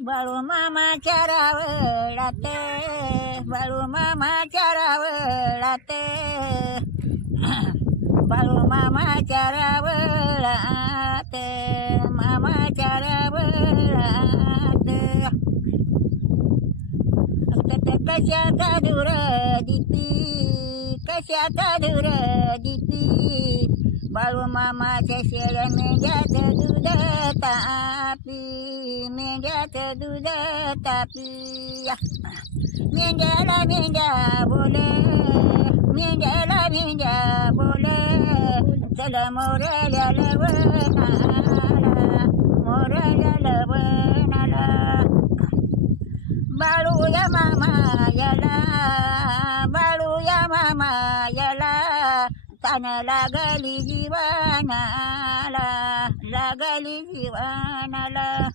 बाळू मामाच्या रावळात, बाळू मामाच्या रावळात, बाळू मामाच्या रावळात, मामाच्या रावळात. कशाचा दूर दिती, कशाचा दूर दिती, बाळू मामाच्या शेळ्या मेंढ्याचं दूध तापी, मेंढ्याचं दूध तापी. मेंढ्याला मेंढ्या बोले, मेंढ्याला मेंढ्या बोले, चल मोरल्या लवणाला, मोरल्या लवणाला. बाळूया मामा याला, बाळूया मामा याला, तान लागली जीवनाला, लागली जीवनाला.